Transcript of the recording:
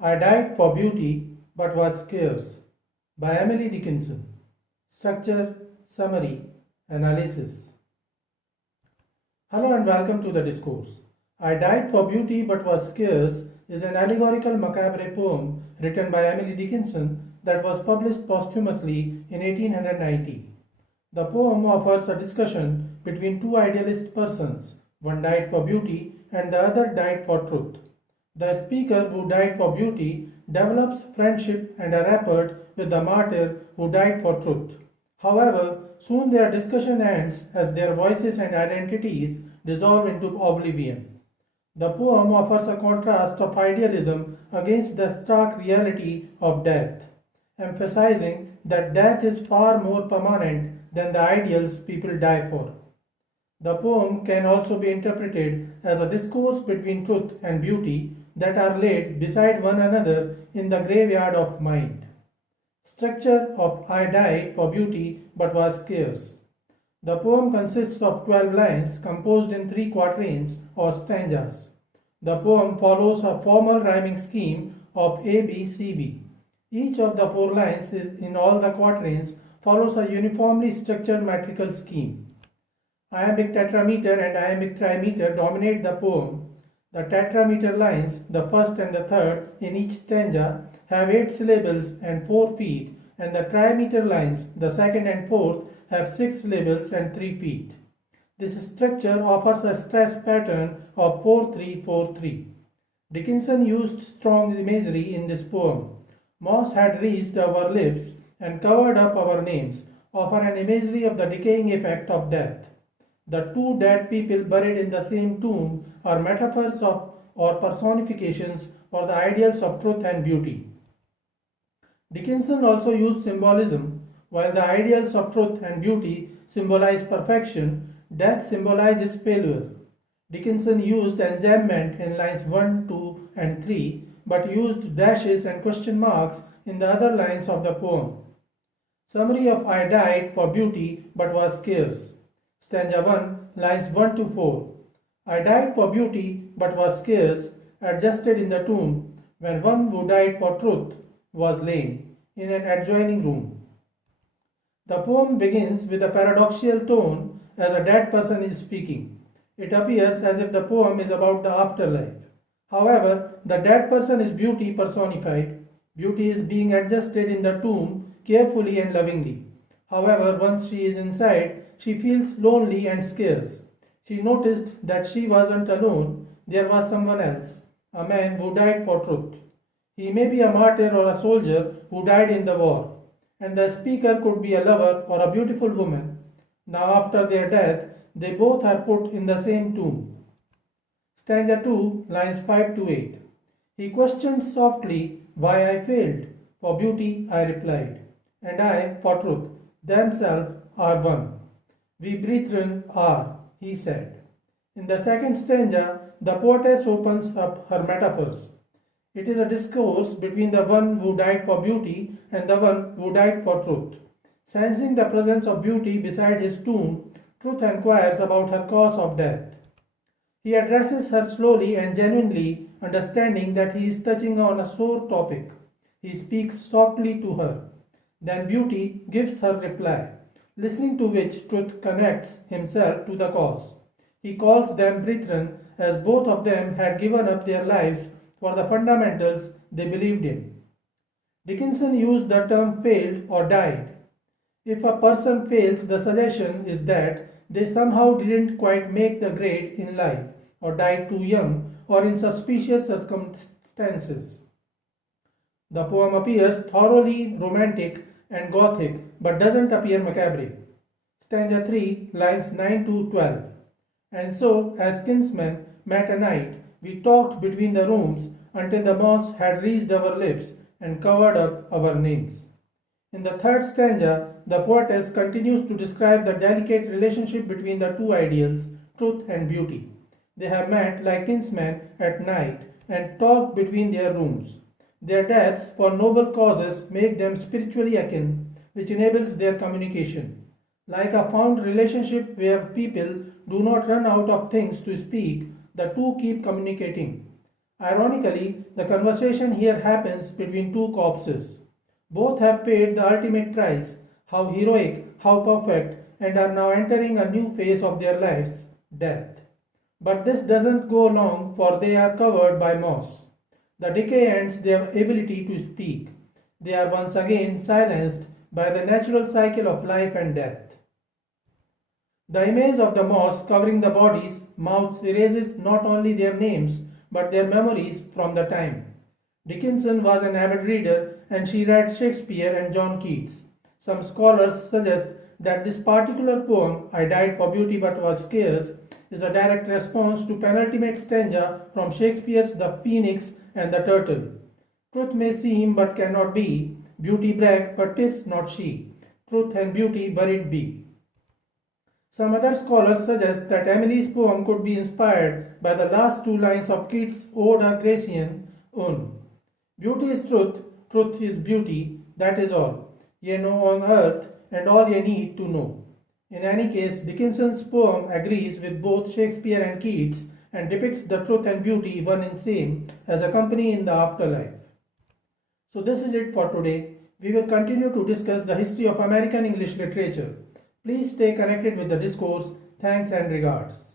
I died for beauty but was scarce by Emily Dickinson. Structure, summary, analysis. Hello and welcome to the Discourse. I died for beauty but was scarce is an allegorical macabre poem written by Emily Dickinson that was published posthumously in 1890. The poem offers a discussion between two idealist persons. One died for beauty and the other died for truth. The speaker who died for beauty develops friendship and a rapport with the martyr who died for truth. However, soon their discussion ends as their voices and identities dissolve into oblivion. The poem offers a contrast of idealism against the stark reality of death, emphasizing that death is far more permanent than the ideals people die for. The poem can also be interpreted as a discourse between truth and beauty that are laid beside one another in the graveyard of mind. Structure of I died for beauty but was scarce. The poem consists of 12 lines composed in 3 quatrains or stanzas. The poem follows a formal rhyming scheme of ABCB. Each of the 4 lines in all the quatrains follows a uniformly structured metrical scheme. Iambic tetrameter and iambic trimeter dominate the poem. The tetrameter lines, the first and the third in each stanza, have 8 syllables and 4 feet, and the trimeter lines, the second and fourth, have 6 syllables and 3 feet. This structure offers a stress pattern of 4-3-4-3. Dickinson used strong imagery in this poem. Moss had reached our lips and covered up our names, offer an imagery of the decaying effect of death. The 2 dead people buried in the same tomb are metaphors of or personifications for the ideals of truth and beauty. Dickinson also used symbolism. While the ideals of truth and beauty symbolize perfection, death symbolizes failure. Dickinson used enjambment in lines 1, 2, and 3, but used dashes and question marks in the other lines of the poem. Summary of I died for beauty but was scarce. Stanza 1, lines 1 to 4. I died for beauty but was scarce, adjusted in the tomb, when one who died for truth was lain in an adjoining room. The poem begins with a paradoxical tone as a dead person is speaking. It appears as if the poem is about the afterlife. However, the dead person is beauty personified. Beauty is being adjusted in the tomb carefully and lovingly. However, once she is inside, she feels lonely and scarce. She noticed that she wasn't alone, there was someone else, a man who died for truth. He may be a martyr or a soldier who died in the war, and the speaker could be a lover or a beautiful woman. Now after their death, they both are put in the same tomb. Stanza 2, lines 5 to 8. He questioned softly why I failed. For beauty I replied, and I for truth. Themselves are one. We brethren are, he said. In the second stanza, the poetess opens up her metaphors. It is a discourse between the one who died for beauty and the one who died for truth. Sensing the presence of beauty beside his tomb, Truth inquires about her cause of death. He addresses her slowly and genuinely, understanding that he is touching on a sore topic. He speaks softly to her. Then beauty gives her reply, listening to which Truth connects himself to the cause. He calls them brethren, as both of them had given up their lives for the fundamentals they believed in. Dickinson used the term failed or died. If a person fails, the suggestion is that they somehow didn't quite make the grade in life, or died too young, or in suspicious circumstances. The poem appears thoroughly romantic and gothic, but doesn't appear macabre. Stanza 3, lines 9 to 12. And so, as kinsmen met a night, we talked between the rooms until the moss had reached our lips and covered up our names. In the third stanza, the poetess continues to describe the delicate relationship between the two ideals, truth and beauty. They have met like kinsmen at night and talked between their rooms. Their deaths for noble causes make them spiritually akin, which enables their communication. Like a fond relationship where people do not run out of things to speak, the two keep communicating. Ironically, the conversation here happens between two corpses. Both have paid the ultimate price, how heroic, how perfect, and are now entering a new phase of their lives, death. But this doesn't go long, for they are covered by moss. The decay ends their ability to speak. They are once again silenced by the natural cycle of life and death. The image of the moss covering the bodies' mouths erases not only their names but their memories from the time. Dickinson was an avid reader and she read Shakespeare and John Keats. Some scholars suggest that this particular poem, I Died for Beauty but Was Scarce, is a direct response to penultimate stanza from Shakespeare's The Phoenix and the Turtle. Truth may seem but cannot be, beauty brag but 'tis not she, truth and beauty buried be. Some other scholars suggest that Emily's poem could be inspired by the last two lines of Keats' Ode à Grecian Un. Beauty is truth, truth is beauty, that is all. Ye know on earth, and all ye need to know. In any case, Dickinson's poem agrees with both Shakespeare and Keats and depicts the truth and beauty one and same as a company in the afterlife. So this is it for today. We will continue to discuss the history of American English literature. Please stay connected with the discourse. Thanks and regards.